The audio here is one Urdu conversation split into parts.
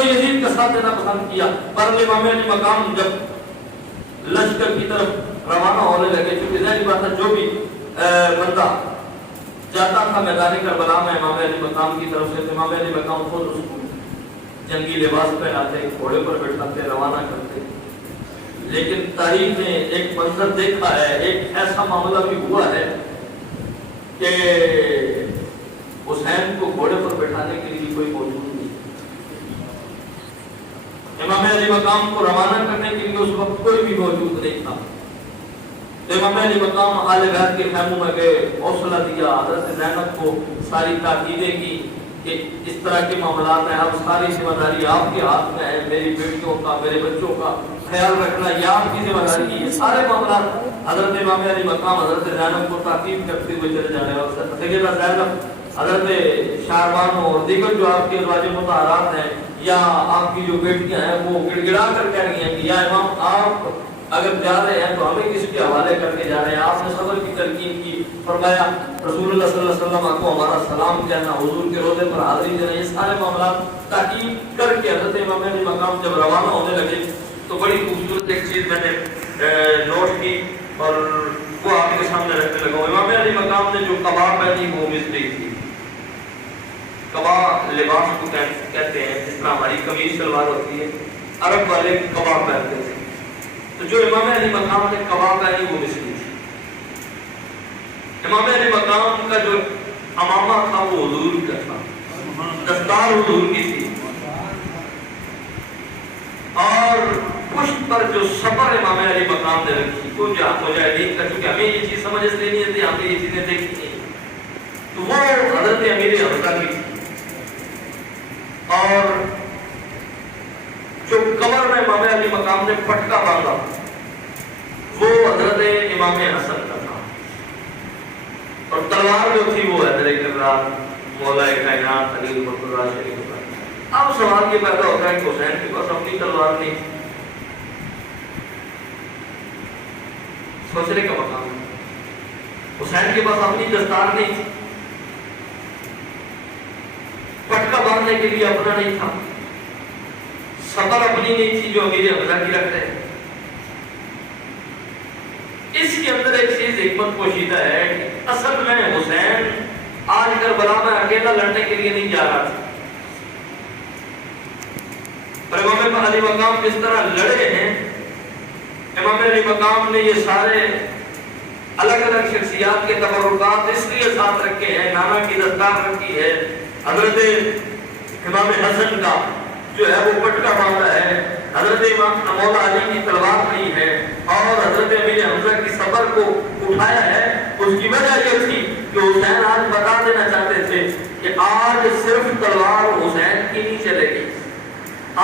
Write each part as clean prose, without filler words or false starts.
بنو یزید کا ساتھ دینا پسند کیا، پر امام علی مقام جب لشکر کی طرف روانہ ہونے لگے، چونکہ ظاہری بات ہے جو بھی بندہ جاتا تھا میدان کربلا میں امام علی مقام کی طرف سے، امام علی مقام خود اس کو جنگی لباس پہناتے، گھوڑے پر بٹھاتے، روانہ کرتے۔ لیکن تاریخ نے ایک منظر دیکھا ہے، ایک ایسا معاملہ بھی ہوا ہے کہ حسین کو گھوڑے پر بٹھانے کے لیے کوئی موجود نہیں، امام علی مقام کو روانہ کرنے کے لیے اس وقت کوئی بھی موجود نہیں تھا۔ تو امام علی مقام آل بیت کے خیموں میں گئے، حوصلہ دیا، حضرت زینب کو ساری تاکیدیں کی کہ اس طرح کے معاملات ہیں، اب ساری ذمہ داری آپ کے ہاتھ میں ہے، میری بیٹیوں کا، میرے بچوں کا خیال رکھنا یہ آپ کی ذمہ داری ہے۔ یہ سارے معاملات حضرت امام علی مقام حضرت زینب کو تاکید کرتے ہوئے چلے جا رہے ہیں، اور سیدہ زینب حضرت شہربانو اور دیگر جو آپ کے ازواج مطہرات ہیں یا آپ کی جو بیٹیاں ہیں وہ گڑ گڑا کر کہہ رہی ہیں کہ یا امام آپ اگر جا رہے ہیں تو ہمیں کس کے حوالے کر کے جا رہے ہیں؟ آپ نے صبر کی تلقین کی، فرمایا رسول اللہ صلی اللہ علیہ وسلم کو ہمارا سلام کہنا، حضور کے روزے پر حاضری دینا، یہ سارے معاملات تاکید کر کے حضرت امام علی مقام جب روانہ ہونے لگے تو بڑی خوبصورت ایک چیز میں نے نوٹ کی اور وہ آپ کے سامنے رکھنے لگا۔ امام علی مقام نے جو قبا پہنی وہ مصری تھی، قبا لباس کو کہتے ہیں، جس طرح ہماری قمیض شلوار ہوتی ہے، عرب والے قبا پہنتے تھے، تو جو امام علی مقام نے قبا پہنی وہ مصری تھی۔ امام علی مقام کا جو امامہ تھا وہ حضور کا تھا، دستار حضور کی تھی، اور پشت پر جو صبر امام علی مقام نے رکھی وہ مجاہدین کا، کیونکہ ہمیں یہ چیز سمجھ اس لیے نہیں آتی، ہمیں یہ چیزیں دیکھی نہیں، تو وہ حضرت امیر حمزہ کی تھی، اور جو کمر میں امام علی مقام نے پٹکا باندھا وہ حضرت امام حسن کا تھا، اور تلوار جو تھی وہ حیدر کرار مولا کائنات علی مرتضیٰ شریف کا۔ اب سوال یہ پیدا ہوتا ہے کہ حسین کے پاس اپنی تلوار نہیں، سوچنے کا مقام ہے، حسین کے پاس اپنی دستار نہیں تھی، پٹکا باندھنے کے لیے اپنا نہیں تھا، سفر اپنی نہیں تھی جو امیر حمزہ کی رکھ رہے ہیں۔ اس کے اندر ایک چیز حکمت پوشیدہ ہے کہ اصل میں حسین آج کربلا میں اکیلا لڑنے کے لیے نہیں جا رہا تھا، اور امام علی مقام جس طرح لڑے ہیں، امام علی مقام نے یہ سارے الگ الگ شخصیات کے تبرکات اس لیے ساتھ رکھے ہیں، نانا کی دستار رکھی ہے، حضرت امام حسن کا جو ہے وہ پٹکا باندھا ہے، حضرت امام مولا علی کی تلوار نہیں ہے، اور حضرت امیر حمزہ کی صبر کو اٹھایا ہے۔ اس کی وجہ یہ تھی کہ حسین آج بتا دینا چاہتے تھے کہ آج صرف تلوار حسین کی نہیں چلے گی،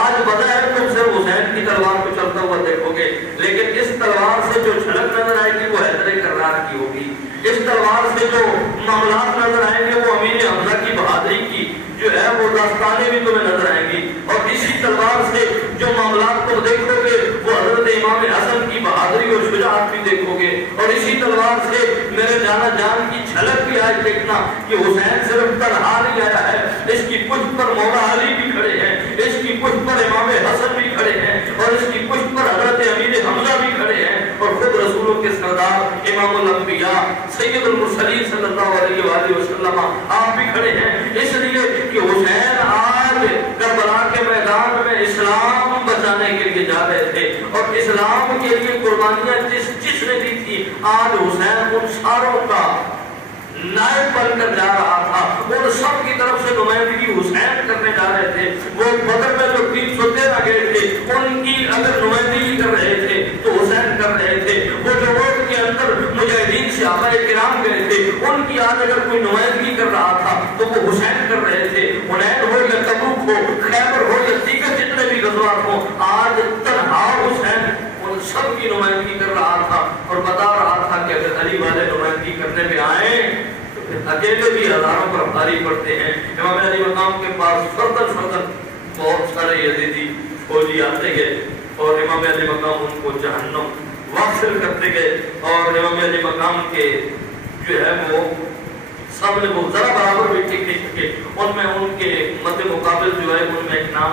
آج بظاہر تم صرف حسین کی تلوار کو چلتا ہوا دیکھو گے، لیکن اس تلوار سے جو جھلک نظر آئے گی وہ حیدر کرار کی ہوگی، اس تلوار سے جو معاملات نظر آئیں گے وہ امیر حمزہ کی بہادری کی جو ہے وہ داستانیں بھی تمہیں نظر آئیں گی، اور اسی تلوار سے جو معاملات کو دیکھو گے وہ حضرت امام حسن کی بہادری اور شجاعت بھی دیکھو گے، اور اسی تلوار سے میرے جانا جان کی جھلک بھی آج دیکھنا کہ حسین صرف تنہا نہیں آیا ہے، اس کی پشت پر مولا علی بھی کھڑے ہیں، اس کی پشت پر امام حسن بھی کھڑے ہیں، اور اس کی پشت پر حضرت امیر حمزہ بھی کھڑے ہیں، اور خود رسولوں کے سردار امام الانبیاء سید المرسلین صلی اللہ علیہ وآلہ وسلم آپ بھی کھڑے ہیں، اس لیے کہ حسین آج کربلا کے میدان میں اسلام بچانے کے لیے جا رہے تھے، اور اسلام کے لیے قربانیاں جس نے دی تھی، آج حسین ان ساروں کا نائب بن کر جا رہا تھا، ان سب کی طرف سے نمائندگی حسین کرنے جا رہے تھے۔ وہ بدر میں جو 313 گئے تھے ان کی اگر نمائندگی کر رہے تھے تو حسین کر رہے تھے، وہ جو وقت کے اندر مجاہدین صحابہ کرام گئے تھے ان کی آج اگر کوئی نمائندگی کر رہا تھا تو وہ حسین کر رہے تھے، حنین ہو یا تبوک ہو، خیبر ہو یا دیگر جتنے بھی غزوات ہوں، آج تنہا حسین ان سب کی نمائندگی کر رہا تھا، اور بتا رہا تھا کہ اگر علی والے نمائندگی کرنے میں آئیں تو پھر اکیلے بھی ہزاروں پر بھاری پڑتے ہیں۔ امام علی مقام کے پاس فردن بہت سارے یزیدی فوجی آتے گئے، اور امام علی مقام ان کو جہنم واصل کرتے گئے، اور امام علی مقام کے جو ہے وہ سامنے وہ ذرا برابر بھی ٹک نہیں سکے، ان میں ان کے مد مقابل جو ہے ان میں ایک نام